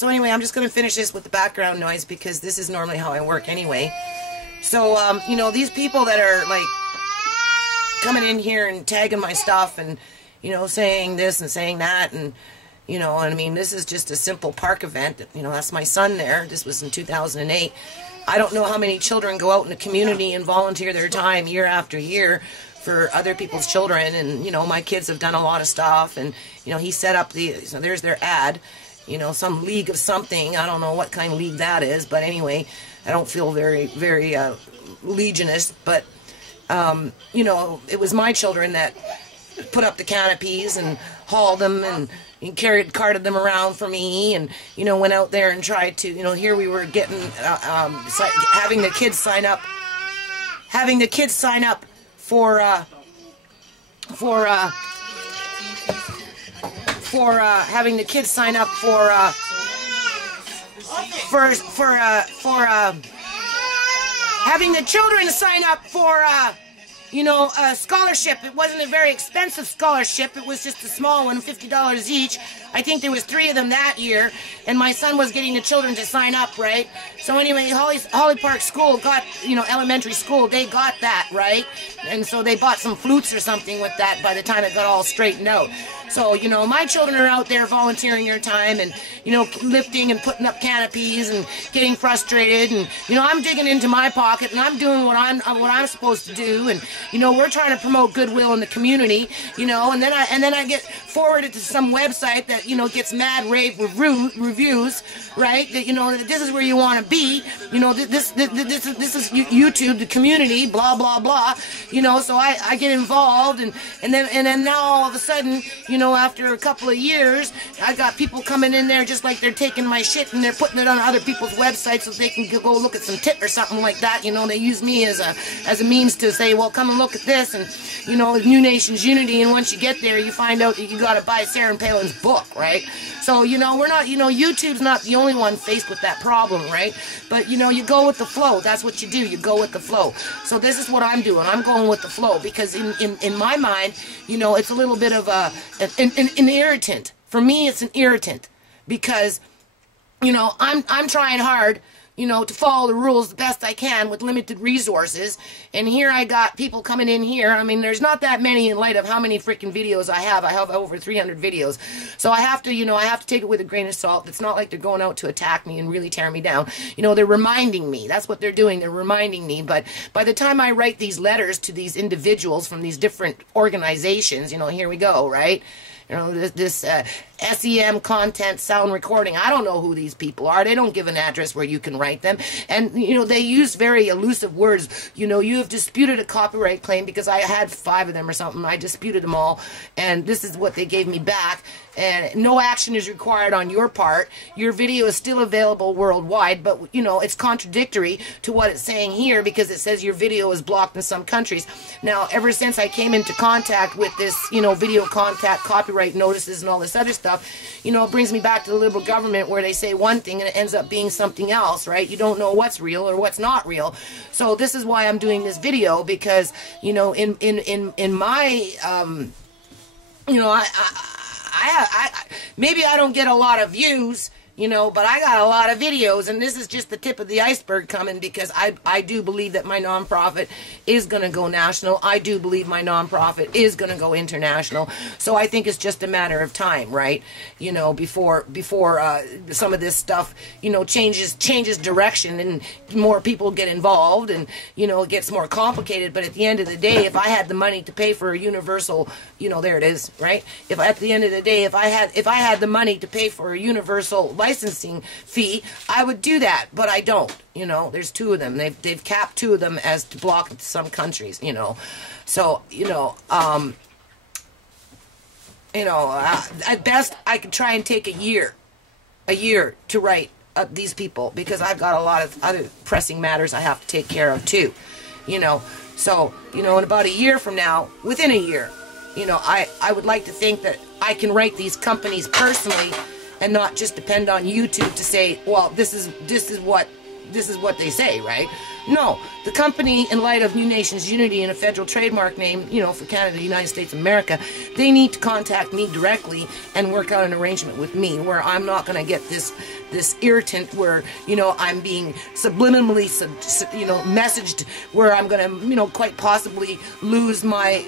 So anyway, I'm just going to finish this with the background noise because this is normally how I work anyway. So, you know, these people that are, like, coming in here and tagging my stuff and, you know, saying this and saying that and, you know, I mean, this is just a simple park event. You know, that's my son there. This was in 2008. I don't know how many children go out in the community and volunteer their time year after year for other people's children. And, you know, my kids have done a lot of stuff. And, you know, he set up the, so there's their ad, you know, some league of something. I don't know what kind of league that is. But anyway, I don't feel very, very legionist. But, you know, it was my children that put up the canopies and hauled them and carted them around for me, and, you know, went out there and tried to, you know, here we were getting, having the kids sign up for having the kids sign up for having the children sign up for, you know, a scholarship. It wasn't a very expensive scholarship. It was just a small one, $50 each. I think there was 3 of them that year, and my son was getting the children to sign up, right? So anyway, Holly Park School got, you know, elementary school, they got that, right? And so they bought some flutes or something with that by the time it got all straightened out. So, you know, my children are out there volunteering their time and, you know, lifting and putting up canopies and getting frustrated, and, you know, I'm digging into my pocket and I'm doing what I'm supposed to do, and, you know, we're trying to promote goodwill in the community, you know, and then I get forwarded to some website that, you know, gets mad rave reviews, right? That, you know, this is where you want to be, you know, this is YouTube, the community, blah blah blah, you know. So I get involved, and then now all of a sudden, you know, after a couple of years, I got people coming in there just like they're taking my shit and they're putting it on other people's websites so they can go look at some tit or something like that. You know, they use me as a means to say, well, come and look at this, and, you know, New Nations Unity, and once you get there, you find out that you got to buy Sarah Palin's book, right? So, you know, we're not, you know, YouTube's not the only one faced with that problem, right? But, you know, you go with the flow. That's what you do. You go with the flow. So this is what I'm doing. I'm going with the flow because in my mind, you know, it's a little bit of an irritant. For me, it's an irritant because, you know, I'm trying hard, you know, to follow the rules the best I can with limited resources. And here I got people coming in here. I mean, there's not that many in light of how many freaking videos I have. I have over 300 videos. So I have to, you know, I have to take it with a grain of salt. It's not like they're going out to attack me and really tear me down. You know, they're reminding me. That's what they're doing. They're reminding me. But by the time I write these letters to these individuals from these different organizations, you know, here we go, right? You know, this SEM content sound recording. I don't know who these people are. They don't give an address where you can write them. And, you know, they use very elusive words. You know, you have disputed a copyright claim because I had 5 of them or something. I disputed them all. And this is what they gave me back. And no action is required on your part. Your video is still available worldwide, but, you know, it's contradictory to what it's saying here because it says your video is blocked in some countries. Now, ever since I came into contact with this, you know, video contact, copyright notices and all this other stuff, you know, it brings me back to the liberal government where they say one thing and it ends up being something else, right? You don't know what's real or what's not real. So this is why I'm doing this video because, you know, in my, you know, maybe I don't get a lot of views, you know, but I got a lot of videos, and this is just the tip of the iceberg coming because I do believe that my nonprofit is going to go national. I do believe my nonprofit is going to go international. So I think it's just a matter of time, right? You know, before some of this stuff, you know, changes direction and more people get involved and, you know, it gets more complicated. But at the end of the day, if I had the money to pay for a universal, you know, there it is, right? If at the end of the day, if I had the money to pay for a universal licensing fee, I would do that, but I don't. You know, there's 2 of them. They've capped 2 of them as to block some countries. You know, so you know, at best I could try and take a year to write up these people because I've got a lot of other pressing matters I have to take care of too. You know, so you know, in about a year from now, within a year, you know, I would like to think that I can write these companies personally and not just depend on YouTube to say, well, this is what this is what they say, right? No, the company, in light of New Nations Unity and a federal trademark name, you know, for Canada, United States of America, they need to contact me directly and work out an arrangement with me where I'm not going to get this irritant where, you know, I'm being subliminally, you know, messaged where I'm going to, you know, quite possibly lose my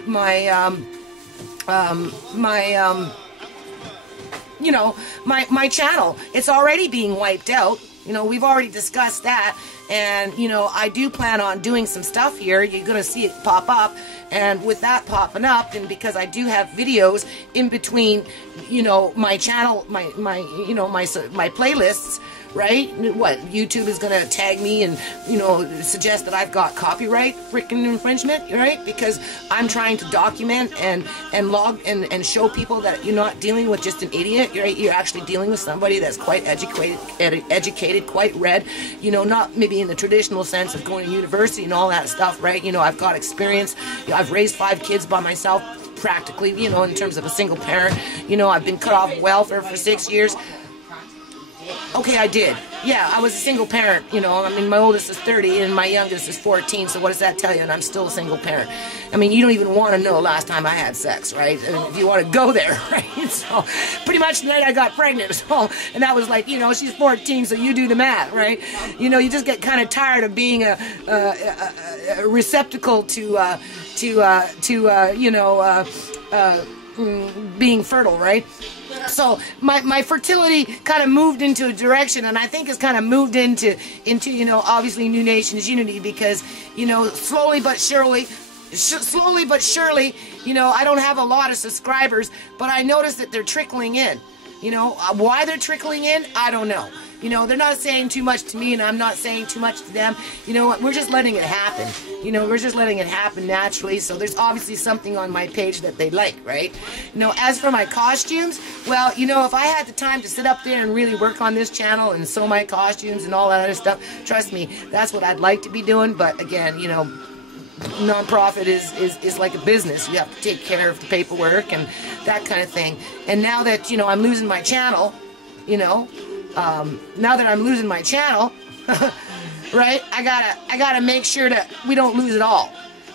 channel. It's already being wiped out. You know, we've already discussed that. And, you know, I do plan on doing some stuff here. You're going to see it pop up. And with that popping up, and because I do have videos in between, you know, my channel, my playlists, right? What, YouTube is going to tag me and, you know, suggest that I've got copyright freaking infringement, right? Because I'm trying to document and log and show people that you're not dealing with just an idiot, right? You're actually dealing with somebody that's quite educated, quite read, you know, not maybe in the traditional sense of going to university and all that stuff, right? You know, I've got experience. I've raised 5 kids by myself practically, you know, in terms of a single parent. You know, I've been cut off welfare for 6 years. Okay, I did. Yeah, I was a single parent, you know. I mean, my oldest is 30 and my youngest is 14, so what does that tell you? And I'm still a single parent. I mean, you don't even want to know last time I had sex, right? I mean, if you want to go there, right? So, pretty much the night I got pregnant, so, and that was like, you know, she's 14, so you do the math, right? You know, you just get kind of tired of being a receptacle to being fertile, right? So my fertility kind of moved into a direction, and I think it's kind of moved into you know, obviously New Nations Unity, because, you know, slowly but surely, you know, I don't have a lot of subscribers, but I notice that they're trickling in. You know, why they're trickling in, I don't know. You know, they're not saying too much to me, and I'm not saying too much to them. You know what, we're just letting it happen. You know, we're just letting it happen naturally, so there's obviously something on my page that they like, right? You know, as for my costumes, well, you know, if I had the time to sit up there and really work on this channel and sew my costumes and all that other stuff, trust me, that's what I'd like to be doing, but again, you know, non-profit is like a business. You have to take care of the paperwork and that kind of thing. And now that, you know, I'm losing my channel, you know, now that I'm losing my channel, right, I gotta make sure that we don't lose it all.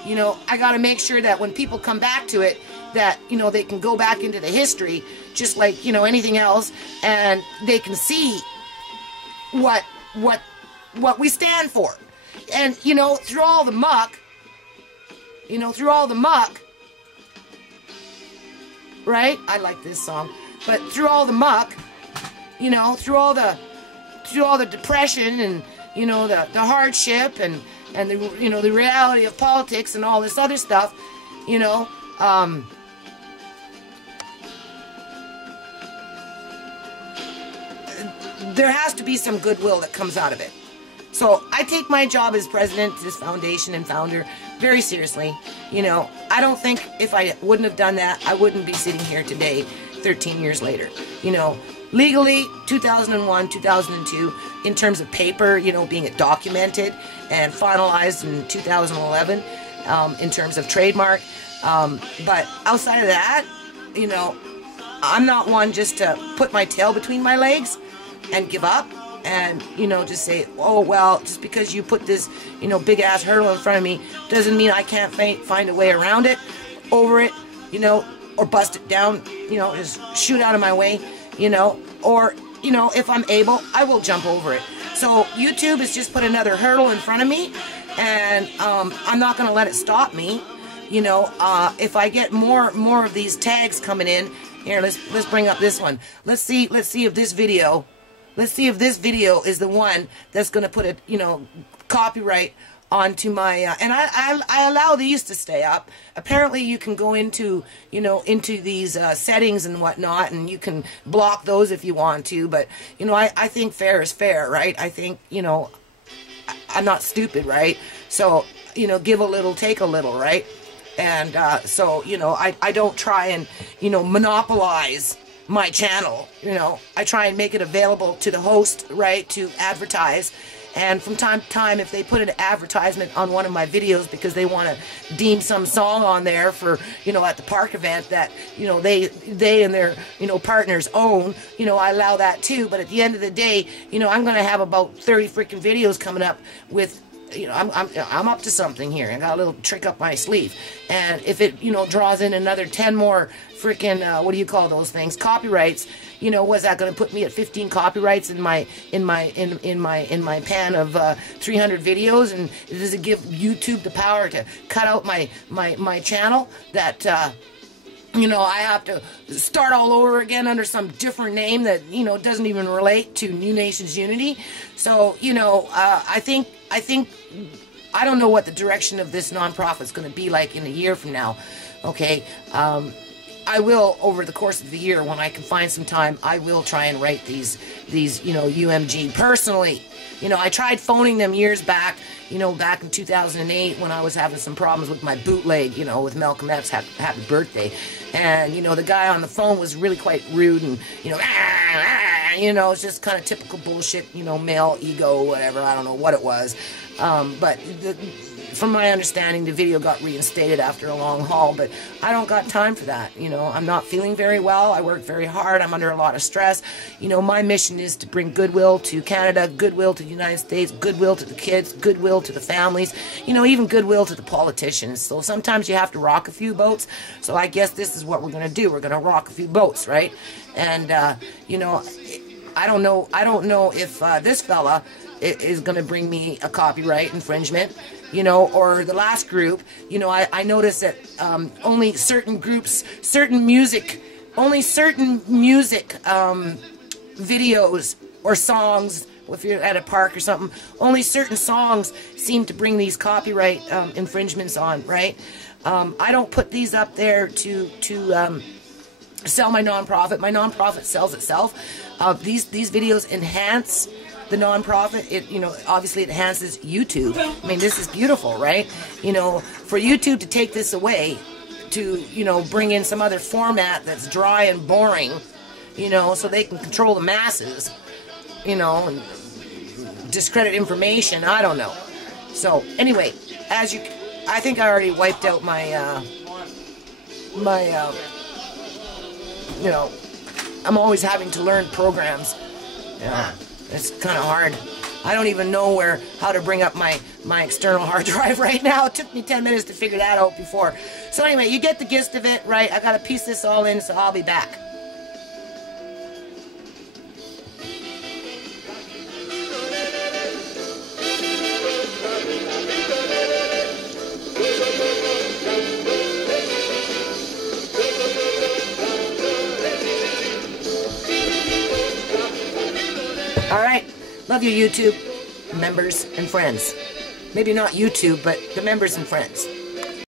You know, I gotta make sure that when people come back to it, that, you know, they can go back into the history, just like, you know, anything else, and they can see what we stand for. And, you know, through all the muck, right? I like this song. But through all the muck, you know, through all the depression and, you know, the hardship and the, you know, the reality of politics and all this other stuff, you know, there has to be some goodwill that comes out of it. So I take my job as president of this foundation and founder very seriously. You know, I don't think if I wouldn't have done that, I wouldn't be sitting here today 13 years later. You know, legally, 2001, 2002, in terms of paper, you know, being documented and finalized in 2011, in terms of trademark. But outside of that, you know, I'm not one just to put my tail between my legs and give up. And, you know, just say, oh, well, just because you put this, you know, big-ass hurdle in front of me doesn't mean I can't find a way around it, over it, you know, or bust it down, you know, just shoot out of my way, you know, or, you know, if I'm able, I will jump over it. So YouTube has just put another hurdle in front of me, and I'm not going to let it stop me. You know, if I get more of these tags coming in, here, let's bring up this one. Let's see if this video... Let's see if this video is the one that's going to put a, you know, copyright onto my, and I allow these to stay up. Apparently you can go into, you know, into these settings and whatnot, and you can block those if you want to, but, you know, I think fair is fair, right? I think, you know, I'm not stupid, right? So, you know, give a little, take a little, right? And so, you know, I don't try and, you know, monopolize my channel. You know, I try and make it available to the host, right, to advertise, And from time to time, if they put an advertisement on one of my videos because they want to deem some song on there for, you know, at the park event that, you know, they and their, you know, partners own, you know, I allow that too. But at the end of the day, you know, I'm going to have about 30 freaking videos coming up with, you know, I'm up to something here. I got a little trick up my sleeve. And if it, you know, draws in another 10 more freaking, what do you call those things? Copyrights. You know, was that going to put me at 15 copyrights in my pan of 300 videos? And does it give YouTube the power to cut out my channel that, you know, I have to start all over again under some different name that, you know, doesn't even relate to New Nations Unity? So, you know, I think I don't know what the direction of this nonprofit is going to be like in a year from now. Okay, I will, over the course of the year, when I can find some time, I will try and write these, you know, UMG personally. You know, I tried phoning them years back, you know, back in 2008 when I was having some problems with my bootleg, you know, with Malcolm X's Happy Birthday. And, you know, the guy on the phone was really quite rude and, you know, it's just kind of typical bullshit, you know, male ego, whatever, I don't know what it was. But from my understanding, the video got reinstated after a long haul, but I don't got time for that. You know, I'm not feeling very well. I work very hard. I'm under a lot of stress. You know, my mission is to bring goodwill to Canada, goodwill to the United States, goodwill to the kids, goodwill to the families, you know, even goodwill to the politicians. So sometimes you have to rock a few boats. So I guess this is what we're going to do. We're going to rock a few boats, right? And, you know, I don't know if this fella is going to bring me a copyright infringement, you know, or the last group. You know, I noticed that only certain groups, only certain music videos or songs, if you're at a park or something, only certain songs seem to bring these copyright infringements on, right? I don't put these up there to sell my nonprofit. My nonprofit sells itself. These videos enhance the nonprofit. It, you know, obviously it enhances YouTube. I mean, this is beautiful, right? You know, for YouTube to take this away, to, you know, bring in some other format that's dry and boring, you know, so they can control the masses, you know, and discredit information, I don't know. So, anyway, I think I already wiped out my, you know, I'm always having to learn programs. Yeah. It's kind of hard. I don't even know how to bring up my external hard drive right now. It took me 10 minutes to figure that out before. So anyway, you get the gist of it, right? I got to piece this all in, so I'll be back. Alright, love you YouTube members and friends. Maybe not YouTube, but the members and friends.